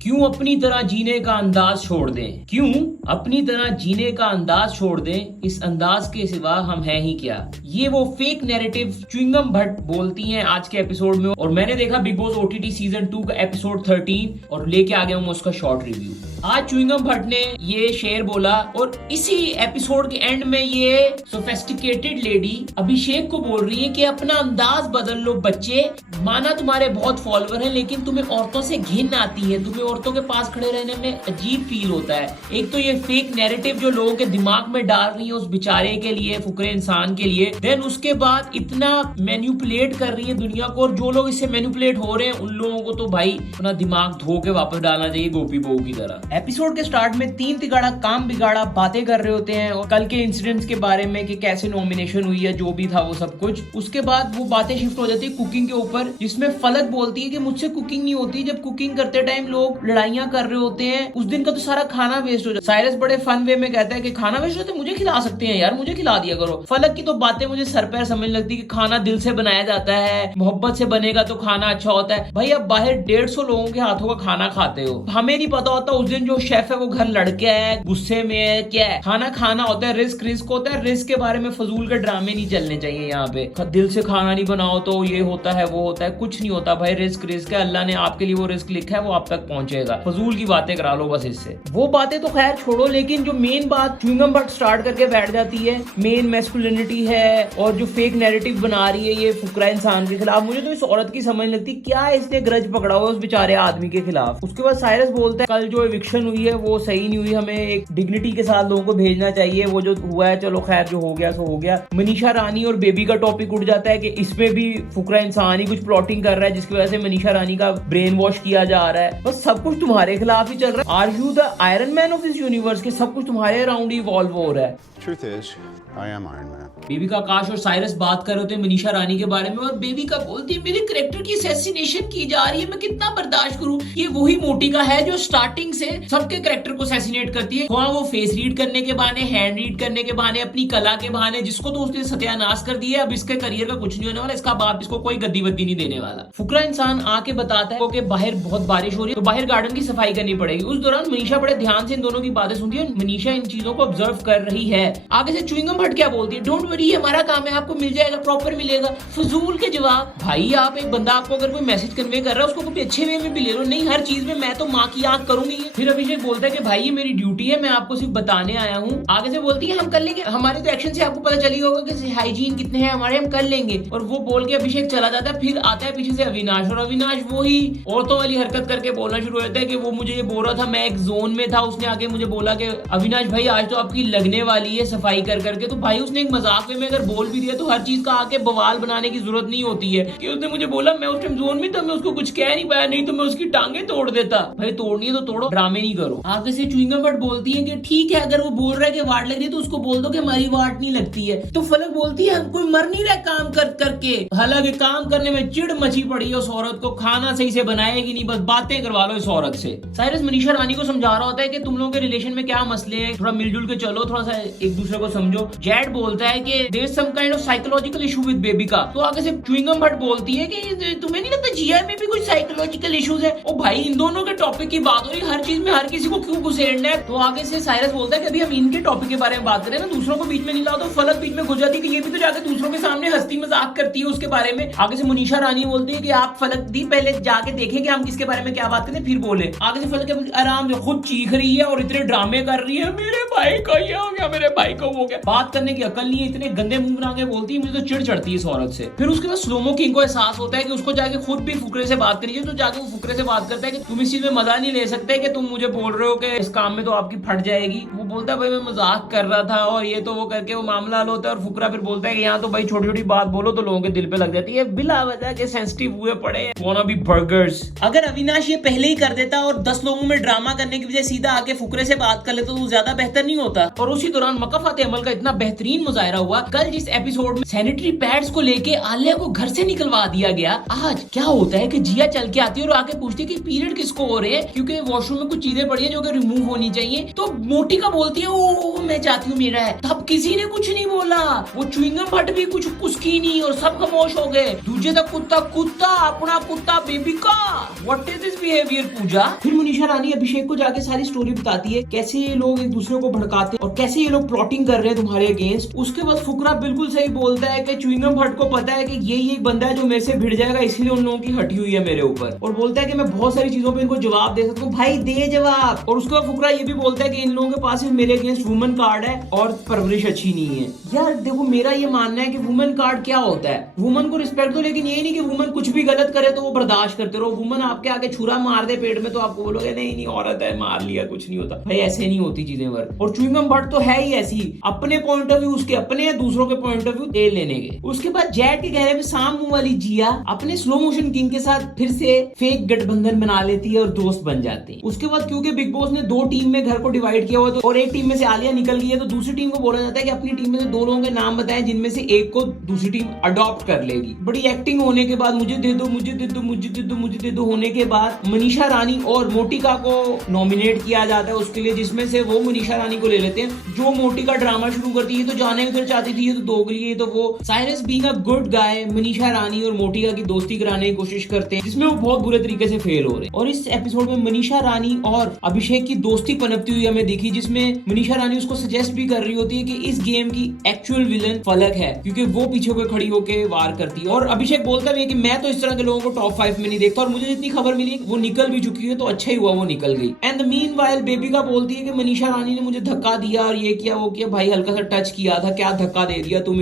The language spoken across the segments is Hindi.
क्यों अपनी तरह जीने का अंदाज छोड़ दें, क्यों अपनी तरह जीने का अंदाज छोड़ दें, इस अंदाज के सिवा हम हैं ही क्या। ये वो फेक नैरेटिव च्युइंगम भट्ट बोलती हैं आज के एपिसोड में। और मैंने देखा बिग बॉस ओटीटी सीजन 2 का एपिसोड 13 और लेके आ गया हूँ उसका शॉर्ट रिव्यू। आज च्युइंगम भट्ट ने ये शेर बोला और इसी एपिसोड के एंड में ये सोफिस्टिकेटेड लेडी अभिषेक को बोल रही है कि अपना अंदाज बदल लो बच्चे। माना तुम्हारे बहुत फॉलोअर हैं लेकिन तुम्हें औरतों से घिन आती है, तुम्हें औरतों के पास खड़े रहने में अजीब फील होता है। एक तो ये फेक नैरेटिव जो लोगों के दिमाग में डाल रही है उस बेचारे के लिए, फुकरे इंसान के लिए, देन उसके बाद इतना मैनिपुलेट कर रही है दुनिया को। और जो लोग इससे मैनिपुलेट हो रहे हैं उन लोगों को तो भाई अपना दिमाग धो के वापस डालना चाहिए गोपी बहू की तरह। एपिसोड के स्टार्ट में तीन तिगाड़ा काम बिगाड़ा बातें कर रहे होते हैं और कल के इंसिडेंट्स के बारे में कि कैसे नॉमिनेशन हुई है, जो भी था वो सब कुछ। उसके बाद वो बातें शिफ्ट हो जाती है कुकिंग के ऊपर, जिसमें फलक बोलती है कि मुझसे कुकिंग नहीं होती। जब कुकिंग करते टाइम लोग लड़ाइयां कर रहे होते हैं उस दिन का तो सारा खाना वेस्ट हो जाता है। साइरस बड़े फन वे में कहता है कि खाना वेस्ट होता है, मुझे खिला सकते हैं यार, मुझे खिला दिया करो। फलक की तो बातें मुझे सर पैर समझ लगती कि खाना दिल से बनाया जाता है, मोहब्बत से बनेगा तो खाना अच्छा होता है। भाई अब बाहर 150 लोगों के हाथों का खाना खाते हो, हमें नहीं पता होता उस दिन जो शेफ है वो घर लड़के है, गुस्से में है, क्या है। खाना खाना होता है, रिस्क रिस्क होता है। रिस्क के बारे में फजूल के ड्रामे नहीं चलने चाहिए यहाँ पे। दिल से खाना नहीं बनाओ तो ये होता है वो होता है, कुछ नहीं होता भाई। रिस्क रिस्क है, अल्लाह ने आपके लिए वो रिस्क लिखा है, वो आप तक पहुंचेगा। फजूल की बातें करा लो बस इससे। वो बातें तो खैर छोड़ो, लेकिन जो मेन बात च्युइंगम भट्ट स्टार्ट करके बैठ जाती है, मेन मैस्कुलिनिटी है और जो फेक नैरेटिव बना रही है ये फुकरा इंसान के खिलाफ। मुझे तो इस औरत की समझ लगती क्या इसने ग्रज पकड़ा हुआ उस बेचारे आदमी के खिलाफ। उसके बाद साइरस बोलता है कल जो एविक्शन हुई है वो सही नहीं हुई, हमें एक डिग्निटी के साथ लोगों को भेजना चाहिए। वो जो हुआ है चलो खैर, जो हो गया सो हो गया। मनीषा रानी और बेबी का टॉपिक उठ जाता है कि इसमें भी फुकरा इंसान ही कुछ प्लॉटिंग कर रहा है जिसकी वजह से मनीषा रानी का ब्रेन वॉश किया जा रहा है। बस सब कुछ तुम्हारे खिलाफ ही चल रहा है। Are you the Iron Man of this universe के सब कुछ तुम्हारे अराउंड इवॉल्व हो रहा है। Truth is, I am Iron Man. Baby का आकाश और साइरस बात कर रहे होते हैं मनीषा रानी के बारे में और बेबी का बोलती है मेरे कैरेक्टर की असैसिनेशन की जा रही है, मैं कितना बर्दाश्त करूं। ये वही मोटिका है जो स्टार्टिंग से सबके कैरेक्टर को असैसिनेट करती है। वहाँ वो फेस रीड करने के बहाने, हैंड रीड करने के बहाने, अपनी कला के बहाने, जिसको तो उसने सत्यानाश कर दिया। अब इसके करियर का कुछ नहीं होने वाला, इसका बाप इसको कोई गद्दी वद्दी नहीं देने वाला। फुकरा इंसान आके बताता है कि बाहर बहुत बारिश हो रही है तो बाहर गार्डन की सफाई करनी पड़ेगी। उस दौरान मनीषा बड़े ध्यान से इन दोनों की बातें सुनती है। मनीषा इन चीजों को ऑब्जर्व कर रही है। आगे से च्युइंगम भट्ट क्या बोलती है, डोंट वरी हमारा काम है, आपको मिल जाएगा, प्रॉपर मिलेगा। फजूल के जवाब। भाई आप एक बंदा आपको अगर कोई मैसेज कन्वे कर रहा है उसको कभी अच्छे वे में भी ले लो, नहीं हर चीज में मैं तो माँ की आंख करूंगी। फिर अभिषेक बोलता है कि भाई ये मेरी ड्यूटी है, मैं आपको सिर्फ बताने आया हूँ। आगे से बोलती है हम कर लेंगे, हमारे तो एक्शन से आपको पता चली होगा कि हाइजीन कितने हैं हमारे, हम कर लेंगे। और वो बोल के अभिषेक चला जाता है। फिर आता है पीछे से अविनाश और अविनाश वही औरतों वाली हरकत करके बोलना शुरू हो जाता है कि वो मुझे ये बोल रहा था, मैं एक जोन में था, उसने आके मुझे बोला कि अविनाश भाई आज तो आपकी लगने वाली है सफाई कर करके। तो भाई उसने एक मजाक में अगर बोल भी दिया तो हर चीज का आके बवाल बनाने की जरूरत नहीं होती है कि उसने मुझे बोला, मैं उस टाइम जोन में था, मैं उसको कुछ कह नहीं पाया, नहीं तो मैं उसकी टांगे तोड़ देता। भाई तोड़नी है तो तोड़ो, ड्रामे नहीं करो। आगे से च्युइंगम भट्ट बोलती है कि ठीक है अगर वो बोल रहा है कि वाट लग रही है तो उसको बोल दो कि हमारी वाट नहीं लगती है। तो फलक बोलती है कोई मर नहीं रहा काम कर करके, हालांकि काम करने में चिड़ मची पड़ी है उस औरत को, खाना सही से बनाएगी नहीं, बस बातें करवा लो इस औरत से। साइरस मनीषा रानी को समझा रहा होता है कि तुम लोगों के रिलेशन में क्या मसले हैं, थोड़ा मिलजुल के चलो, थोड़ा सा एक दूसरे को समझो। जैड बोलता है कि there is some kind of psychological issue with baby का। तो आगे से च्युइंगम भट्ट बोलती है कि तुम्हें नहीं लगता जिया में भी कुछ साइकोलॉजिकल इश्यूज है। ओ भाई इन दोनों के टॉपिक की बात हो रही, हर चीज में हर किसी को क्यों घुसेड़ना है। तो आगे से साइरस बोलता है कि अभी हम इनके टॉपिक के बारे में बात करें ना, दूसरों को बीच में नहीं लाओ। तो फलक बीच में घुस जाती है कि ये भी तो जाके दूसरों के सामने हंसती मजाक करती है उसके बारे में। आगे से मनीषा रानी बोलती है कि आप फलक दी पहले जाके देखें कि हम किसके बारे में क्या बात करें फिर बोले। आगे से फलक आराम से खुद चीख रही है और इतने ड्रामे कर रही है, मेरे भाई को ये हो गया, मेरे भाई को हो गया। बात करने की अकल नहीं है, इतने गंदे मुंह बना के बोलती है, मुझे तो चिढ़ चढ़ती है इस औरत से। फिर उसके बाद स्लोमो किंग को एहसास होता है कि उसको जाके खुद भी फुकरे से बात करनी चाहिए। तो जाके वो फुकरे से बात करता है कि तुम इस चीज में मजा नहीं ले सकते कि तुम मुझे बोल रहे हो कि इस काम में तो आपकी फट जाएगी। वो बोलता है भाई मैं मजाक कर रहा था और ये तो वो करके वो मामला हल होता है। और फुकरा फिर बोलता है कि यहाँ तो भाई छोटी छोटी बात बोलो तो लोगों के दिल पे लग जाती है, बिला वजह के सेंसिटिव हुए पड़े wanna be burgers। अगर अविनाश ये पहले ही कर देता और 10 लोगों में ड्रामा करने की वजह सीधा आके फुकरे से बात कर लेता तो ज्यादा बेहतर नहीं होता। और उसी दौरान मकाफात अमल का इतना बेहतरीन मुजाहरा हुआ। कल जिस एपिसोड में सैनिटरी पैड्स को लेके आलिया को घर से निकलवा दिया गया, आज क्या होता है कि जिया चल के आती है और आके पूछती है कि पीरियड किसको हो रहे हैं, क्योंकि वॉशरूम में कुछ कुछ चीजें पड़ी है जो कि रिमूव होनी चाहिए। तो मोटिका बोलती है ओ मैं चाहती हूँ मेरा है, तब किसी ने कुछ नहीं बोला, वो च्युइंगम भट्ट भी कुछ कुसकी नहीं और सब खामोश हो गए। दूजे तक कुत्ता अपना कुत्ता बेबी का, व्हाट इज दिस बिहेवियर पूजा। फिर मनीषा रानी अभिषेक को जाके सारी स्टोरी बताती है कैसे ये लोग एक दूसरे को भड़काते और कैसे ये लोग प्लॉटिंग कर रहे हैं तुम्हारे अगेंस्ट। उसके बाद फुकरा बिल्कुल सही बोलता है कि च्युइंगम भट्ट को पता है कि यही एक बंदा है जो मेरे से भिड़ जाएगा, इसीलिए उन लोगों की हटी हुई है मेरे ऊपर, और बोलता है कि मैं बहुत सारी चीजों पे इनको जवाब दे सकता हूँ। भाई दे जवाब। और उसके बाद फुकरा ये भी बोलता है कि इन लोगों के पास मेरे अगेंस्ट वुमन कार्ड है और परवरिश अच्छी नहीं है। यार देखो मेरा ये मानना है कि वुमन कार्ड क्या होता है, वुमन को रिस्पेक्ट दो, लेकिन ये नहीं कि वुमन कुछ भी गलत करे तो वो बर्दाश्त करते रहो। वुमन आपके आगे छुरा मार दे पेट में तो आपको बोलोगे नहीं औरत है मार लिया कुछ नहीं होता। भाई ऐसे नहीं होती चीजें वर्क। और च्युइंगम भट्ट तो है ही ऐसी, अपने पॉइंट ऑफ व्यू उसके अपने है, दूसरों के पॉइंट ऑफ व्यू तेल लेने के। उसके बाद जेट के गहरे में साम मुंह वाली जिया अपने स्लो मोशन किंग के साथ फिर से फेक गठबंधन बना लेती है और दोस्त बन जाते हैं। उसके बाद क्योंकि बिग बॉस ने 2 टीम में घर को डिवाइड किया हुआ तो और एक टीम में से आलिया निकल गई है तो दूसरी टीम को बोला जाता है कि अपनी टीम में से 2 लोगों के नाम बताएं जिनमें से एक को दूसरी टीम अडॉप्ट कर लेगी। बड़ी एक्टिंग होने के बाद मुझे दे दो होने के बाद मनीषा रानी और मोटिका को नॉमिनेट किया जाता है उसके लिए, जिसमें से वो मनीषा रानी को ले लेते हैं जो मोटिका ड्रामा शुरू करती है तो जाने उधर चाहती थी, ये तो दोगली है, तो वो Cyrus being a good guy Manisha Rani और मोटिका की दोस्ती कराने की कोशिश करते हैं जिसमें वो बहुत बुरे तरीके से फेल हो रहे हैं। और इस एपिसोड में मनीषा रानी और अभिषेक की दोस्ती पनपती हुई हमें दिखी, जिसमें मनीषा रानी उसको सजेस्ट भी कर रही होती है कि इस गेम की एक्चुअल विलन फलक है क्योंकि वो पीछे होकर खड़ी होकर वार करती है। और अभिषेक बोलता भी है कि मैं तो इस तरह के लोगों को टॉप 5 में नहीं देखता और मुझे जितनी खबर मिली वो निकल भी चुकी है तो अच्छा ही हुआ वो निकल गई। एंड द मीनवाइल बेबिका बोलती है कि मनीषा रानी ने मुझे धक्का दिया और ये किया वो किया। भाई हल्का सा टच किया था, क्या धक्का दे दिया तुम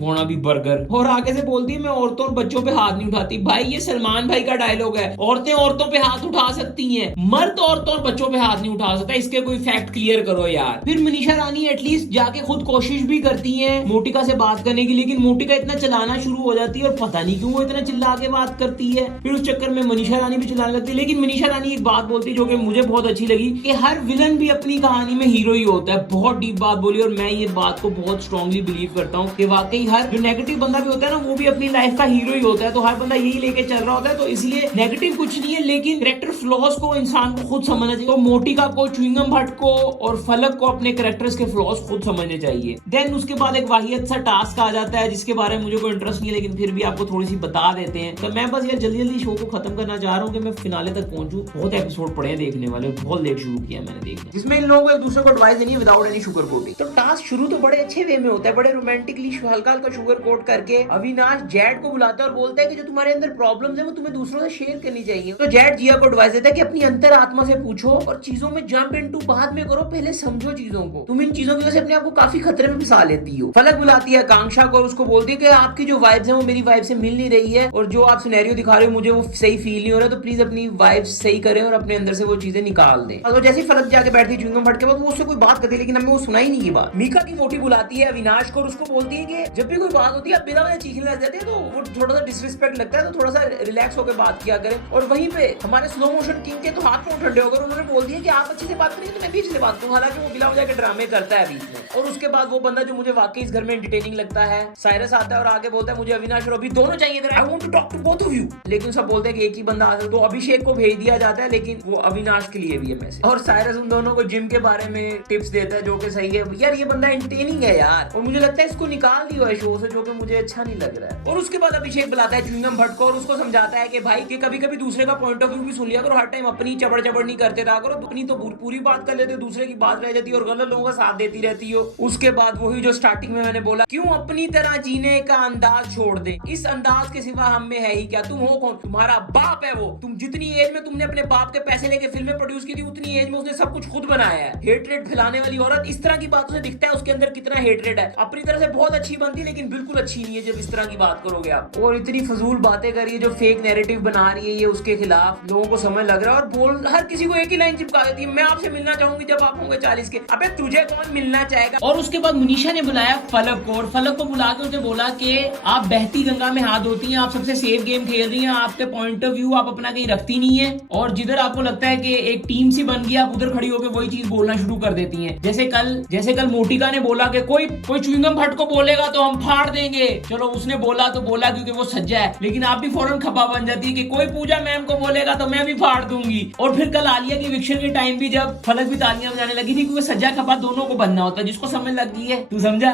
होना भी बर्गर। और आगे से बोलती है मैं औरतों और बच्चों पे हाथ नहीं उठाती। भाई ये सलमान भाई का डायलॉग है, औरतें औरतों पे हाथ उठा सकती हैं, मर्द औरतों और बच्चों पे हाथ नहीं उठा सकता। इसके कोई फैक्ट क्लियर करो यार। फिर मनीषा रानी एटलीस्ट जाके खुद कोशिश भी करती है मोटिका से बात करने की, लेकिन मोटिका इतना चलाना शुरू हो जाती है और पता नहीं क्यों वो इतना चिल्ला के बात करती है। फिर उस चक्कर में मनीषा रानी भी चिल्लाने लगती है। लेकिन मनीषा रानी एक बात बोलती है जो कि मुझे बहुत अच्छी लगी कि हर विलन भी अपनी कहानी में हीरो ही होता है। बहुत डीप बात बोली और मैं ये बात को बहुत स्ट्रांगली बिलीव करता हूँ कि वाकई हर जो नेगेटिव बंदा भी होता है ना वो भी अपनी लाइफ का हीरो ही होता है। तो हर बंदा यही लेके चल रहा होता है, तो इसलिए नेगेटिव कुछ नहीं है, लेकिन कैरेक्टर फ्लॉज को इंसान को खुद समझना चाहिए। तो मोटिका को, च्युइंगम भट्ट को और फलक को अपने कैरेक्टर्स के फ्लॉज खुद समझने चाहिए। देन उसके बाद एक वाहियत सा टास्क आ जाता है जिसके बारे में मुझे कोई इंटरेस्ट नहीं है, लेकिन फिर भी आपको थोड़ी सी बता देते हैं। तो मैं बस यार जल्दी शो को खत्म करना चाह रहा हूँ कि मैं फिनाले तक पहुंचूं। बहुत एपिसोड पड़े हैं देखने वाले, बहुत लेट शुरू किया मैंने देखना, जिसमें इन लोगों को एक दूसरे को एडवाइस देनी है विदाउट एनी शुगर कोटिंग। तो टास्क शुरू तो बड़े अच्छे वे में होता है, बड़े रोमांटिकली हल्का हल्का शुगर कोट करके अविनाश जेड को बुलाता है और बोलता है कि जो तुम्हारे अंदर प्रॉब्लम्स है वो तुम्हें दूसरों से शेयर करनी चाहिए। तो जेड जिया को एडवाइस देता है कि अपनी अंतर आत्मा से पूछो और चीजों में जंप इनटू बाद में करो, पहले समझो चीजों को। तुम इन चीजों की वजह से अपने आप को काफी खतरे में फंसा लेती हो। फलक बुलाती है आकांक्षा को और उसको बोलती है कि आपकी जो वाइब्स है वो मेरी वाइब से मिल नहीं रही है और जो आप सिनेरियो दिखा रहे हो मुझे वो सही फील नहीं हो रहा, तो प्लीज अपनी वाइब्स सही करें और अपने अंदर से वो चीजें निकाल दें। और जैसे ही फलक जाके बैठती च्युइंगम भट्ट के बाद वो उससे कोई बात करती है, लेकिन हमें वो सुनाई नहीं ये बात। मीका की मोटी बुलाती है अविनाश को और उसको बोलती है कि जब भी कोई बात होती है आप बिना वजह चीखने लग जाते हैं, तो वो थोड़ा सा डिसरिस्पेक्ट लगता है, तो थोड़ा सा रिलैक्स होकर बात किया करें। और वहीं पे हमारे स्लो मोशन किंग के तो हाथ में ठंडे होकर उन्होंने बोल दिया कि आप अच्छे से बात करेंगे तो मैं भी अच्छे से बात करूं, हालांकि वो बिना वजह के ड्रामे करता है बीच में। और उसके बाद वो बंदा जो मुझे वाकई इस घर में एंटरटेनिंग लगता है, साइरस आता है और आगे बोलता है मुझे अविनाश और अभी दोनों चाहिए, I want to talk to both of you. लेकिन सब बोलते हैं कि एक ही बंदा आ सकता है, तो अभिषेक को भेज दिया जाता है, लेकिन वो अविनाश के लिए भी है मैसेज। और साइरस उन दोनों को जिम के बारे में टिप्स देता है जो कि सही है। यार ये बंदा एंटरटेनिंग है यार, और मुझे लगता है इसको निकाल दिया है शो से, जो कि मुझे अच्छा नहीं लग रहा है। और उसके बाद अभिषेक बुलाता है च्युइंगम भट्ट को और उसको समझाता है कि भाई कि कभी कभी दूसरे का पॉइंट ऑफ व्यू भी सुन लिया करो, हर टाइम अपनी चबड़ नहीं करते रहा करो, अपनी तो पूरी बात कर लेते, दूसरे की बात रह जाती है और गलत लोगों का साथ देती रहती हो। उसके बाद वही जो स्टार्टिंग में मैंने बोला, क्यों अपनी तरह जीने का अंदाज छोड़ दे, इस अंदाज के सिवा हम में है ही क्या, तुम हो कौन, तुम्हारा बाप है वो, तुम जितनी एज में तुमने अपने बाप के पैसे लेके फिल्में प्रोड्यूस की थी उतनी एज में उसने सब कुछ खुद बनाया है। हेटरेट फैलाने वाली औरत इस तरह की बातों से दिखता है उसके अंदर कितना हेटरेट है। अपनी तरह से बहुत अच्छी बनती है लेकिन बिल्कुल अच्छी नहीं है जब इस तरह की बात करोगे आप। और इतनी फजूल बातें कर रही है, जो फेक नैरेटिव बना रही है ये उसके खिलाफ, लोगों को समझ लग रहा है और बोल हर किसी को एक ही लाइन चिपका देती है, मैं आपसे मिलना चाहूंगी जब आप होंगे 40 के। अबे तुझे कौन मिलना चाहेगा। और उसके बाद मनीषा ने बुलाया फलक को और फलक को बुला के उसने बोला कि आप बहती गंगा में हाथ धोती हैं, आप सबसे सेफ गेम खेल रही हैं, आपके पॉइंट ऑफ व्यू आप अपना कहीं रखती नहीं है और जिधर आपको लगता है कि एक टीम सी बन गई आप उधर खड़ी होकर वही चीज बोलना शुरू कर देती हैं। जैसे कल मोटिका ने बोला कि कोई च्युइंगम भट्ट को बोलेगा तो हम फाड़ देंगे। चलो उसने बोला तो बोला क्योंकि वो सज्जा है, लेकिन आप भी फौरन खपा बन जाती है कि कोई पूजा मैम को बोलेगा तो मैं भी फाड़ दूंगी। और फिर कल कल आलिया के इविक्शन के टाइम भी जब फलक भी तालियां बजाने लगी थी, क्योंकि सज्जा खपा दोनों को बनना होता है, जिसको समझ लग गई है। तू समझा?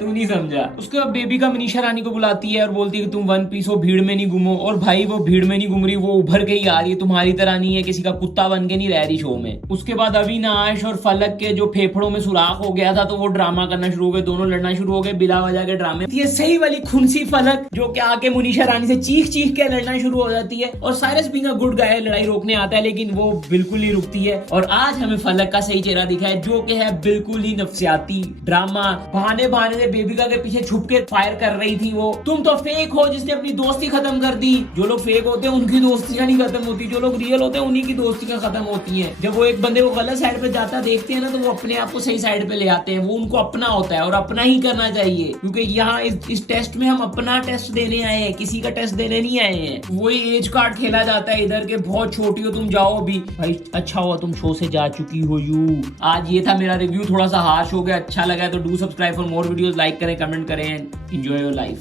तू नहीं समझा। उसके बाद बेबी का मनीषा रानी को बुलाती है और बोलती है कि तुम वन पीस हो, भीड़ में नहीं घूमो। और भाई वो भीड़ में नहीं घूम रही, वो उभर के ही आ रही है, तुम्हारी तरह नहीं है किसी का कुत्ता बन के नहीं रह रही शो में। उसके बाद अविनाश और फलक के जो फेफड़ों में सुराख हो गया था, तो वो ड्रामा करना शुरू हो गए, दोनों लड़ना शुरू हो गए बिला वजह के ड्रामे। ये सही वाली खुनसी फलक जो कि आके मनीषा रानी से चीख चीख के लड़ना शुरू हो जाती है। और साइरस बीइंग अ गुड गाय लड़ाई रोकने आता है, लेकिन वो बिल्कुल नहीं रुकती है। और आज हमें फलक का सही चेहरा दिखा है, जो कि है बिल्कुल ही नफसियाती ड्रामा। बहाने बहाने से बेबिका के पीछे छुप के फायर कर रही थी वो। तुम तो फेक हो जिसने अपनी दोस्ती खत्म कर दी। जो लोग फेक होते हैं उनकी दोस्तियां नहीं खत्म होती, जो लोग रियल होते हैं उन्हीं की दोस्तियां खत्म होती हैं। जब वो एक बंदे को गलत साइड पे जाता देखते हैं ना, तो वो अपने आप को सही साइड पे ले आते हैं। वो उनको अपना होता है और अपना ही करना चाहिए, क्योंकि यहाँ इस टेस्ट में हम अपना टेस्ट देने आए हैं, किसी का टेस्ट देने नहीं आए हैं। वही एज कार्ड खेला जाता है इधर के, बहुत छोटी हो तुम, जाओ अभी। भाई अच्छा हुआ तुम शो से जा चुकी हो यू। आज ये था मेरा रिव्यू, थोड़ा सा हार्श हो गया। अच्छा लगा तो do subscribe for more videos, like करें, कमेंट करें, एंजॉय योर लाइफ।